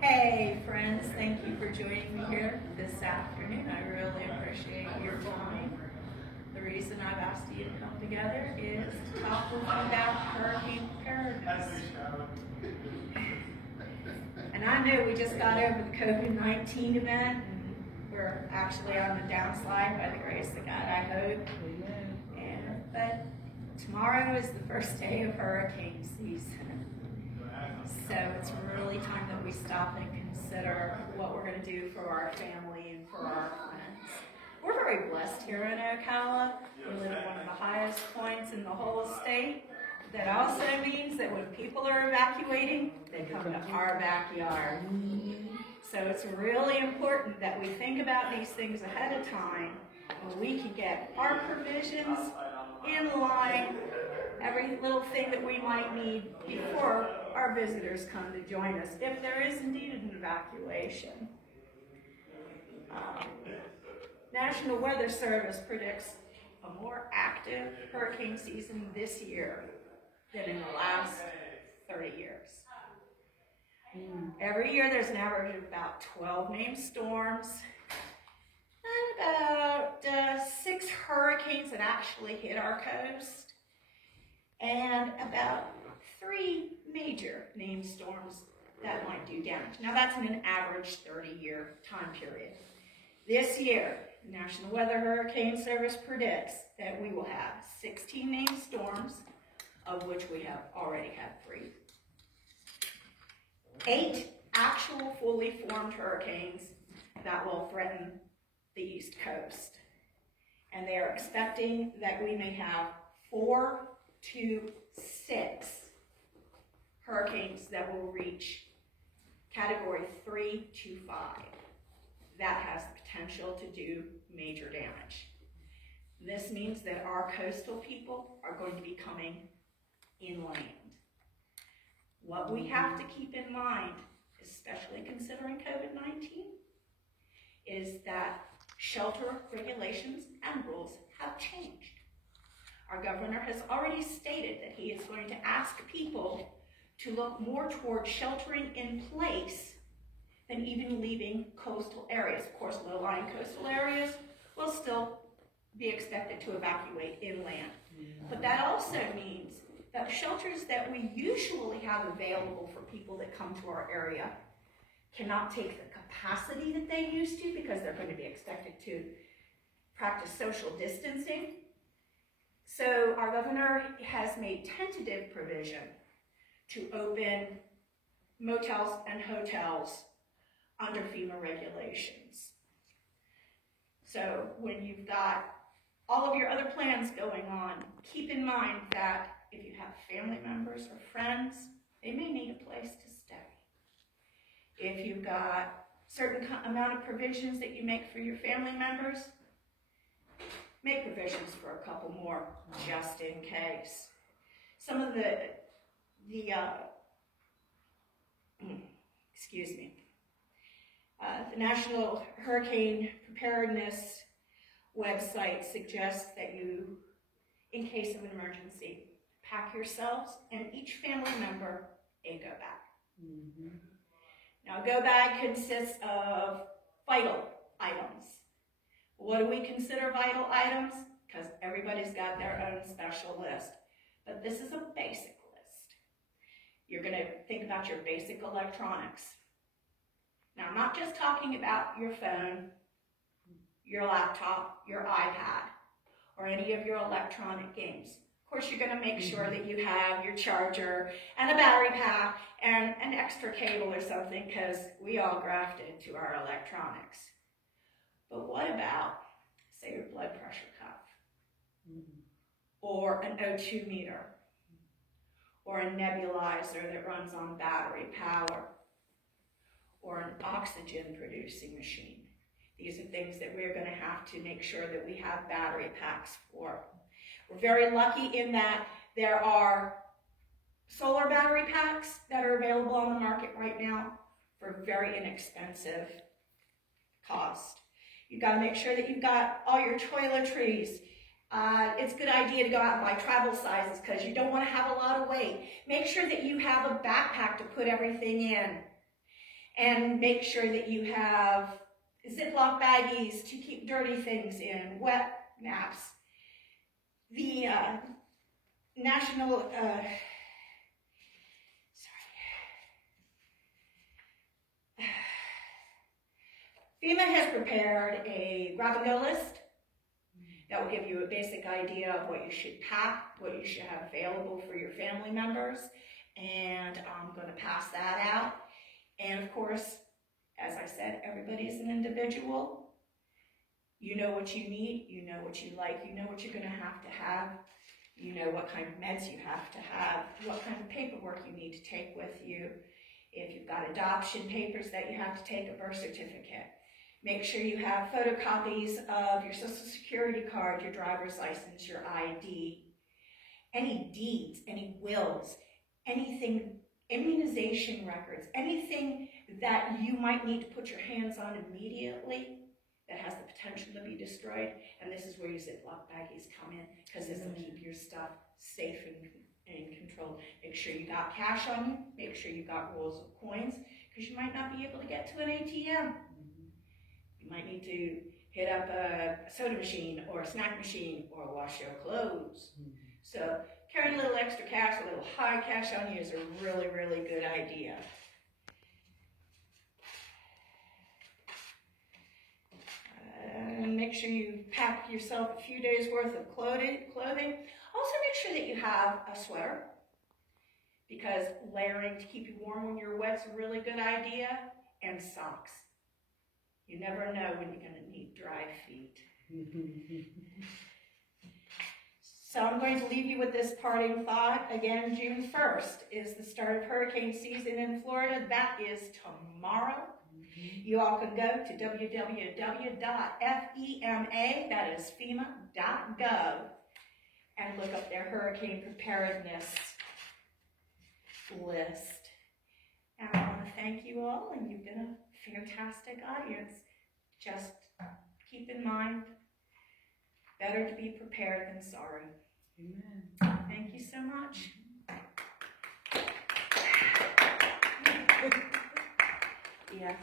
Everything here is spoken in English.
Hey friends, thank you for joining me here this afternoon. I really appreciate your time. The reason I've asked you to come together is to talk with you about hurricane preparedness. And I know we just got over the COVID-19 event, and we're actually on the downslide by the grace of God, I hope. But tomorrow is the first day of hurricane season. So it's really time that we stop and consider what we're going to do for our family and for our friends. We're very blessed here in Ocala. We live at one of the highest points in the whole state. That also means that when people are evacuating, they come to our backyard. So it's really important that we think about these things ahead of time, and we can get our provisions in line, every little thing that we might need before our visitors come to join us, if there is indeed an evacuation. National Weather Service predicts a more active hurricane season this year than in the last 30 years. Every year there's an average of about 12 named storms, and about 6 hurricanes that actually hit our coast, and about 3 major named storms that might do damage. Now that's in an average 30-year time period. This year, the National Weather Hurricane Service predicts that we will have 16 named storms, of which we have already had 3. 8 actual fully formed hurricanes that will threaten the East Coast. And they are expecting that we may have 4 to 6 hurricanes that will reach category 3 to 5. That has the potential to do major damage. This means that our coastal people are going to be coming inland. What we have to keep in mind, especially considering COVID-19, is that shelter regulations and rules have changed. Our governor has already stated that he is going to ask people to look more toward sheltering in place than even leaving coastal areas. Of course, low-lying coastal areas will still be expected to evacuate inland. But that also means that shelters that we usually have available for people that come to our area cannot take the capacity that they used to, because they're going to be expected to practice social distancing. So our governor has made tentative provision to open motels and hotels under FEMA regulations. So when you've got all of your other plans going on, keep in mind that if you have family members or friends, they may need a place to stay. If you've got certain amount of provisions that you make for your family members, make provisions for a couple more just in case. Some of the National Hurricane Preparedness website suggests that you, in case of an emergency, pack yourselves and each family member a go bag. Now, a go bag consists of vital items. What do we consider vital items? Because everybody's got their own special list. But this is a basic list. You're going to think about your basic electronics. Now, I'm not just talking about your phone, your laptop, your iPad, or any of your electronic games. Of course, you're going to make sure that you have your charger and a battery pack and an extra cable or something, because we all grafted to our electronics. But what about, say, your blood pressure cuff, or an O2 meter, or a nebulizer that runs on battery power, or an oxygen producing machine? These are things that we're going to have to make sure that we have battery packs for. We're very lucky in that there are solar battery packs that are available on the market right now for very inexpensive cost. You've got to make sure that you've got all your toiletries. It's a good idea to go out and buy travel sizes, because you don't want to have a lot of weight. Make sure that you have a backpack to put everything in. And make sure that you have Ziploc baggies to keep dirty things in, wet naps. The National, FEMA has prepared a grab-and-go list that will give you a basic idea of what you should pack, what you should have available for your family members, and I'm going to pass that out. And of course, as I said, everybody is an individual. You know what you need, you know what you like, you know what you're going to have, you know what kind of meds you have to have, what kind of paperwork you need to take with you. If you've got adoption papers that you have to take, a birth certificate. Make sure you have photocopies of your Social Security card, your driver's license, your ID, any deeds, any wills, anything, immunization records, anything that you might need to put your hands on immediately that has the potential to be destroyed. And this is where your Ziploc baggies come in, because this will keep your stuff safe and controlled. Make sure you got cash on you. Make sure you got rolls of coins, because you might not be able to get to an ATM. You might need to hit up a soda machine or a snack machine or wash your clothes. So carrying a little extra cash, a little high cash on you is a really, really good idea. And make sure you pack yourself a few days worth of clothing. Also make sure that you have a sweater, because layering to keep you warm when you're wet is a really good idea, and socks. You never know when you're going to need dry feet. So I'm going to leave you with this parting thought. Again, June 1st is the start of hurricane season in Florida. That is tomorrow. You all can go to www.fema, that is FEMA.gov, and look up their hurricane preparedness list. And I want to thank you all, and you've been a fantastic audience. Just keep in mind, better to be prepared than sorry. Amen. Thank you so much. Yeah.